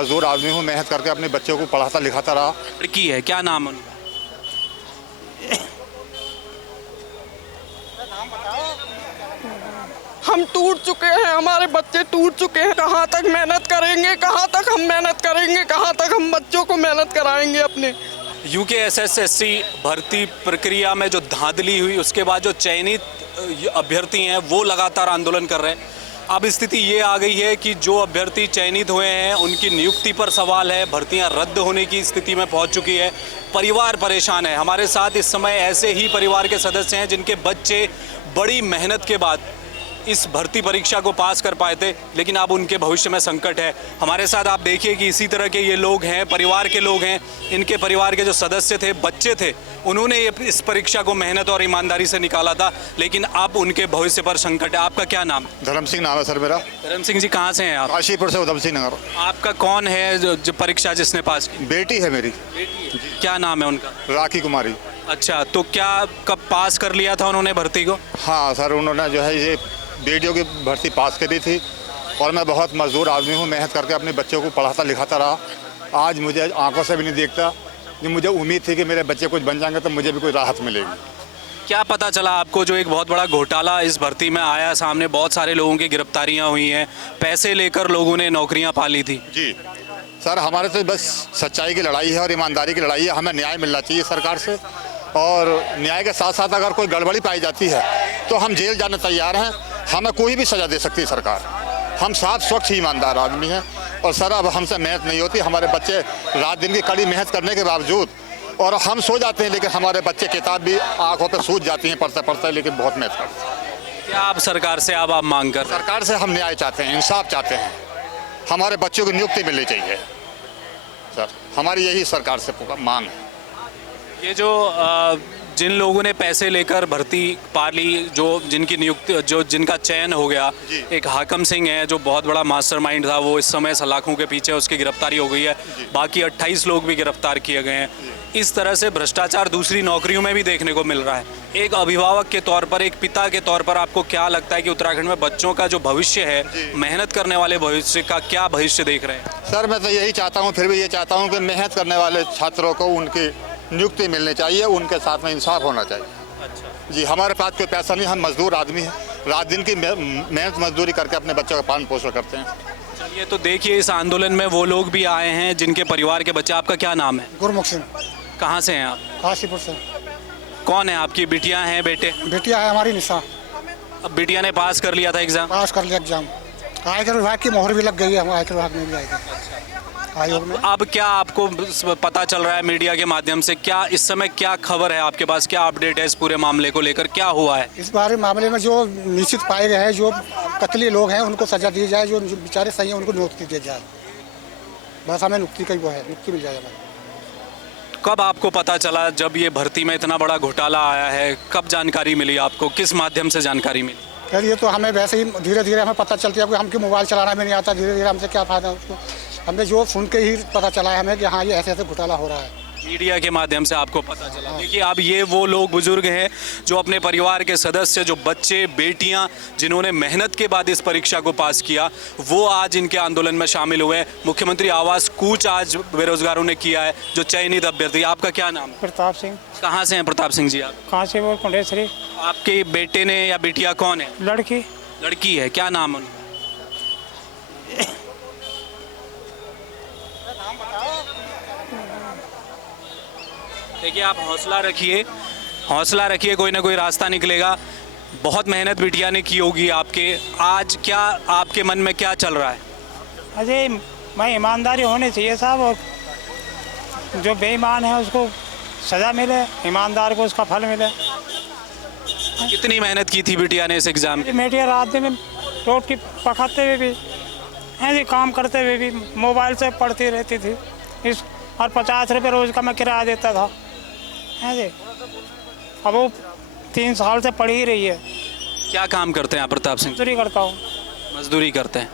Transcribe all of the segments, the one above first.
मजदूर आदमी हूँ, मेहनत करके अपने बच्चों को पढ़ाता लिखाता रहा। लड़की है, क्या नाम है उनका? हम टूट चुके हैं, हमारे बच्चे टूट चुके हैं। कहाँ तक मेहनत करेंगे, कहाँ तक हम मेहनत करेंगे, कहाँ तक हम बच्चों को मेहनत कराएंगे अपने। यूकेएसएससी भर्ती प्रक्रिया में जो धांधली हुई, उसके बाद जो चयनित अभ्यर्थी हैं वो लगातार आंदोलन कर रहे हैं। अब स्थिति ये आ गई है कि जो अभ्यर्थी चयनित हुए हैं उनकी नियुक्ति पर सवाल है, भर्तियां रद्द होने की स्थिति में पहुंच चुकी है, परिवार परेशान है। हमारे साथ इस समय ऐसे ही परिवार के सदस्य हैं जिनके बच्चे बड़ी मेहनत के बाद इस भर्ती परीक्षा को पास कर पाए थे, लेकिन अब उनके भविष्य में संकट है। हमारे साथ आप देखिए कि इसी तरह के ये लोग हैं, परिवार के लोग हैं। इनके परिवार के जो सदस्य थे, बच्चे थे, उन्होंने इस परीक्षा को मेहनत और ईमानदारी से निकाला था, लेकिन अब उनके भविष्य पर संकट है। आपका क्या नाम है? धर्म सिंह नाम है सर मेरा। धर्म सिंह जी, कहाँ से हैं आप? काशीपुर से, उधम सिंह नगर। आपका कौन है जो परीक्षा जिसने पास की? बेटी है मेरी। क्या नाम है उनका? राखी कुमारी। अच्छा, तो क्या कब पास कर लिया था उन्होंने भर्ती को? हाँ सर, उन्होंने जो है ये बीडीओ की भर्ती पास करी थी और मैं बहुत मजदूर आदमी हूँ, मेहनत करके अपने बच्चों को पढ़ाता लिखाता रहा। आज मुझे आंखों से भी नहीं देखता, जो मुझे उम्मीद थी कि मेरे बच्चे कुछ बन जाएंगे तो मुझे भी कोई राहत मिलेगी। क्या पता चला आपको, जो एक बहुत बड़ा घोटाला इस भर्ती में आया सामने, बहुत सारे लोगों की गिरफ्तारियां हुई हैं, पैसे लेकर लोगों ने नौकरियां पा ली थी? जी सर, हमारे तो बस सच्चाई की लड़ाई है और ईमानदारी की लड़ाई है। हमें न्याय मिलना चाहिए सरकार से, और न्याय के साथ साथ अगर कोई गड़बड़ी पाई जाती है तो हम जेल जाने तैयार हैं। हमें कोई भी सज़ा दे सकती है सरकार। हम साफ स्वच्छ ईमानदार आदमी हैं और सर अब हमसे मेहनत नहीं होती। हमारे बच्चे रात दिन की कड़ी मेहनत करने के बावजूद, और हम सो जाते हैं लेकिन हमारे बच्चे किताब भी आंखों पे सूझ जाती हैं पढ़ते पढ़ते, लेकिन बहुत मेहनत करते हैं। क्या आप सरकार से आप मांग कर? सरकार से हम न्याय चाहते हैं, इंसाफ चाहते हैं। हमारे बच्चों की नियुक्ति मिलनी चाहिए सर, हमारी यही सरकार से मांग है। ये जो जिन लोगों ने पैसे लेकर भर्ती पा ली, जो जिनकी नियुक्ति, जो जिनका चयन हो गया, एक हाकम सिंह है जो बहुत बड़ा मास्टरमाइंड था, वो इस समय सलाखों के पीछे, उसकी गिरफ्तारी हो गई है। बाकी 28 लोग भी गिरफ्तार किए गए हैं। इस तरह से भ्रष्टाचार दूसरी नौकरियों में भी देखने को मिल रहा है। एक अभिभावक के तौर पर, एक पिता के तौर पर, आपको क्या लगता है कि उत्तराखंड में बच्चों का जो भविष्य है, मेहनत करने वाले भविष्य का क्या भविष्य देख रहे हैं? सर मैं तो यही चाहता हूँ, फिर भी ये चाहता हूँ कि मेहनत करने वाले छात्रों को उनकी नियुक्ति मिलनी चाहिए, उनके साथ में इंसाफ होना चाहिए। अच्छा जी, हमारे पास कोई पैसा नहीं, हम मजदूर आदमी हैं, रात दिन की मेहनत मजदूरी करके अपने बच्चों का पालन पोषण करते हैं। चलिए, तो देखिए इस आंदोलन में वो लोग भी आए हैं जिनके परिवार के बच्चे। आपका क्या नाम है? गुरमुख सिंह। कहाँ से हैं आप? काशीपुर से। कौन है आपकी बिटियां हैं, बेटे? बेटिया है हमारी निशा। अब बिटिया ने पास कर लिया था एग्जाम? पास कर लिया एग्जाम। आयकर विभाग की मोहर भी लग गई है, हम आयकर विभाग में भी आएगी आयोग में। अब क्या आपको पता चल रहा है मीडिया के माध्यम से, क्या इस समय क्या खबर है आपके पास, क्या अपडेट है इस पूरे मामले को लेकर, क्या हुआ है? इस बारे मामले में जो निश्चित पाए गए हैं, जो कतली लोग हैं उनको सजा दी जाए, जो बेचारे सही हैं उनको नियुक्ति दी जाए। बस हमें नियुक्ति का ही वो है, नियुक्ति मिल जाए हमें। कब आपको पता चला जब ये भर्ती में इतना बड़ा घोटाला आया है? कब जानकारी मिली आपको, किस माध्यम से जानकारी मिली? खैर ये तो हमें वैसे ही धीरे धीरे हमें पता चलती है, क्योंकि हमको मोबाइल चलाना भी नहीं आता। धीरे धीरे हमसे क्या फायदा उसको, हमने जो सुन के ही पता चला है हमें कि हाँ ये ऐसे ऐसे घोटाला हो रहा है। मीडिया के माध्यम से आपको पता चला। देखिए, अब ये वो लोग बुजुर्ग हैं जो अपने परिवार के सदस्य, जो बच्चे बेटियां, जिन्होंने मेहनत के बाद इस परीक्षा को पास किया, वो आज इनके आंदोलन में शामिल हुए हैं। मुख्यमंत्री आवास कूच आज बेरोजगारों ने किया है, जो चयनित अभ्यर्थी। आपका क्या नाम है? प्रताप सिंह। कहाँ से हैं प्रताप सिंह जी आप? कहाँ से? वो कुंडेश्वरी। आपके बेटे ने या बिटिया कौन है? लड़की। लड़की है, क्या नाम है उनका? देखिए, आप हौसला रखिए, हौसला रखिए, कोई ना कोई रास्ता निकलेगा। बहुत मेहनत बिटिया ने की होगी आपके। आज क्या आपके मन में क्या चल रहा है? अजय भाई, ईमानदारी होनी चाहिए साहब, और जो बेईमान है उसको सज़ा मिले, ईमानदार को उसका फल मिले। कितनी मेहनत की थी बिटिया ने इस एग्ज़ाम की? बेटियाँ रात दिन में रोटी पकाते हुए भी, ऐसे काम करते हुए भी मोबाइल से पढ़ती रहती थी इस, और 50 रुपये रोज़ का मैं किराया देता था। ऐसे अब वो 3 साल से पढ़ ही रही है। क्या काम करते हैं आप प्रताप सिंह? मजदूरी करता हूँ। मजदूरी करते हैं।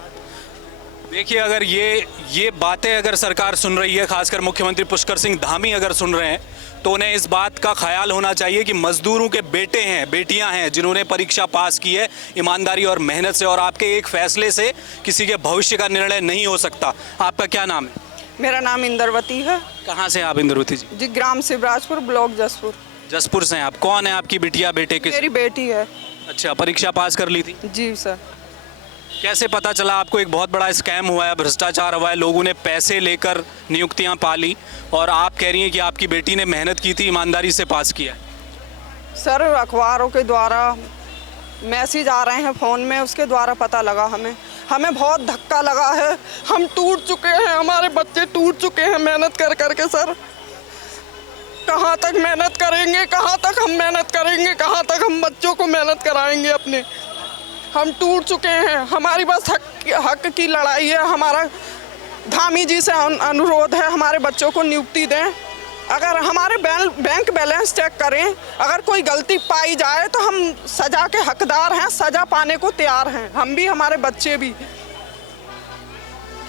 देखिए, अगर ये बातें अगर सरकार सुन रही है, खासकर मुख्यमंत्री पुष्कर सिंह धामी अगर सुन रहे हैं, तो उन्हें इस बात का ख्याल होना चाहिए कि मजदूरों के बेटे हैं, बेटियां हैं, जिन्होंने परीक्षा पास की है ईमानदारी और मेहनत से, और आपके एक फैसले से किसी के भविष्य का निर्णय नहीं हो सकता। आपका क्या नाम है? मेरा नाम इंद्रवती है कहाँ से आप इंद्रवती जी? जी, ग्राम शिवराजपुर, ब्लॉक जसपुर। जसपुर से हैं आप। कौन है आपकी बिटिया बेटे के? मेरी बेटी है। अच्छा, परीक्षा पास कर ली थी? जी सर। कैसे पता चला आपको एक बहुत बड़ा स्कैम हुआ है, भ्रष्टाचार हुआ है, लोगों ने पैसे लेकर नियुक्तियां पाली, और आप कह रही हैं कि आपकी बेटी ने मेहनत की थी, ईमानदारी से पास किया है? सर, अखबारों के द्वारा मैसेज आ रहे हैं फ़ोन में, उसके द्वारा पता लगा हमें बहुत धक्का लगा है। हम टूट चुके हैं, हमारे बच्चे टूट चुके हैं मेहनत कर करके। सर, कहाँ तक मेहनत करेंगे, कहाँ तक हम मेहनत करेंगे, कहाँ तक हम बच्चों को मेहनत कराएंगे अपने। हम टूट चुके हैं। हमारी बस हक की लड़ाई है। हमारा धामी जी से अनुरोध है, हमारे बच्चों को नियुक्ति दें। अगर हमारे बैंक बैलेंस चेक करें, अगर कोई गलती पाई जाए तो हम सज़ा के हकदार हैं, सज़ा पाने को तैयार हैं, हम भी, हमारे बच्चे भी।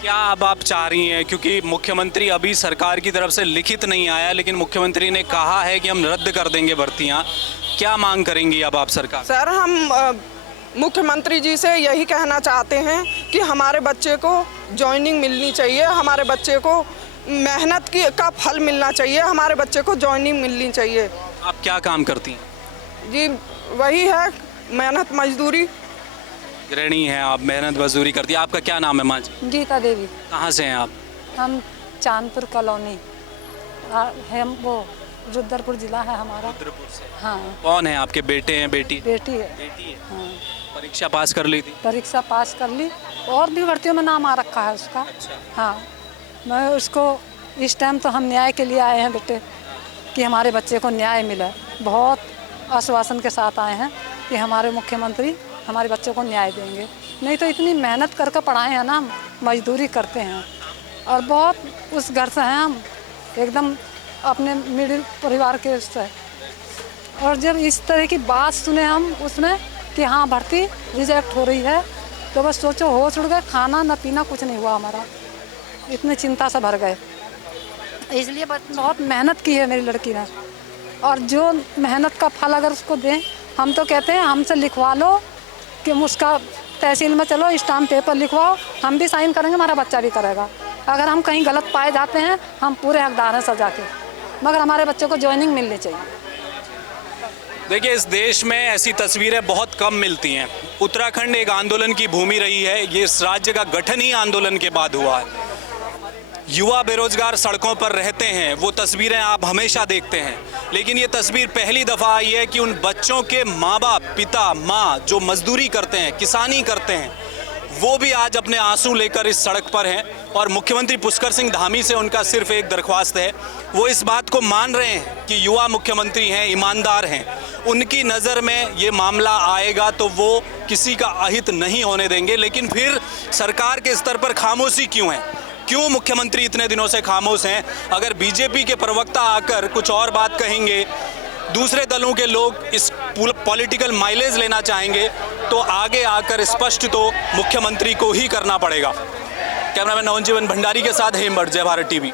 क्या अब आप चाह रही हैं, क्योंकि मुख्यमंत्री अभी सरकार की तरफ से लिखित नहीं आया, लेकिन मुख्यमंत्री ने कहा है कि हम रद्द कर देंगे भर्तियां, क्या मांग करेंगी अब आप सरकार? सर, हम मुख्यमंत्री जी से यही कहना चाहते हैं कि हमारे बच्चे को जॉइनिंग मिलनी चाहिए, हमारे बच्चे को मेहनत का फल मिलना चाहिए, हमारे बच्चे को जॉइनिंग मिलनी चाहिए। आप क्या काम करती हैं? जी, वही है, मेहनत मजदूरी। गृहिणी हैं आप, मेहनत मजदूरी करती है। आपका क्या नाम है माँ जी? गीता देवी। कहाँ से हैं आप? हम चांदपुर कॉलोनी, हम वो रुद्रपुर जिला है हमारा। रुद्रपुर से। हाँ। कौन है आपके बेटे हैं, बेटी? बेटी है। बेटी है। हाँ। परीक्षा पास कर ली थी? परीक्षा पास कर ली, और भी भर्तियों में नाम आ रखा है उसका। अच्छा। हाँ, मैं उसको इस टाइम तो हम न्याय के लिए आए हैं बेटे, कि हमारे बच्चे को न्याय मिले। बहुत आश्वासन के साथ आए हैं कि हमारे मुख्यमंत्री हमारे बच्चों को न्याय देंगे। नहीं तो इतनी मेहनत करके पढ़ाए हैं ना, हम मजदूरी करते हैं, और बहुत उस घर से हैं हम, एकदम अपने मिडिल परिवार के उससे। और जब इस तरह की बात सुने हम उसमें कि हाँ भर्ती रिजेक्ट हो रही है, तो बस सोचो होश उड़ गए, खाना न पीना कुछ नहीं हुआ हमारा, इतनी चिंता से भर गए। इसलिए बहुत मेहनत की है मेरी लड़की ने, और जो मेहनत का फल अगर उसको दें, हम तो कहते हैं हमसे लिखवा लो कि उसका तहसील में चलो स्टाम्प पेपर लिखवाओ, हम भी साइन करेंगे, हमारा बच्चा भी करेगा। अगर हम कहीं गलत पाए जाते हैं, हम पूरे हकदार हैं सजा के, मगर हमारे बच्चों को ज्वाइनिंग मिलनी चाहिए। देखिए, इस देश में ऐसी तस्वीरें बहुत कम मिलती हैं। उत्तराखंड एक आंदोलन की भूमि रही है, ये इस राज्य का गठन ही आंदोलन के बाद हुआ है। युवा बेरोजगार सड़कों पर रहते हैं, वो तस्वीरें आप हमेशा देखते हैं, लेकिन ये तस्वीर पहली दफ़ा आई है कि उन बच्चों के माँ बाप, पिता, माँ जो मजदूरी करते हैं, किसानी करते हैं, वो भी आज अपने आंसू लेकर इस सड़क पर हैं। और मुख्यमंत्री पुष्कर सिंह धामी से उनका सिर्फ एक दरख्वास्त है, वो इस बात को मान रहे हैं कि युवा मुख्यमंत्री हैं, ईमानदार हैं, उनकी नज़र में ये मामला आएगा तो वो किसी का अहित नहीं होने देंगे। लेकिन फिर सरकार के स्तर पर खामोशी क्यों है? क्यों मुख्यमंत्री इतने दिनों से खामोश हैं? अगर बीजेपी के प्रवक्ता आकर कुछ और बात कहेंगे, दूसरे दलों के लोग इस पॉलिटिकल माइलेज लेना चाहेंगे, तो आगे आकर स्पष्ट तो मुख्यमंत्री को ही करना पड़ेगा। कैमरामैन नवजीवन भंडारी के साथ हेमबट, जय भारत टीवी।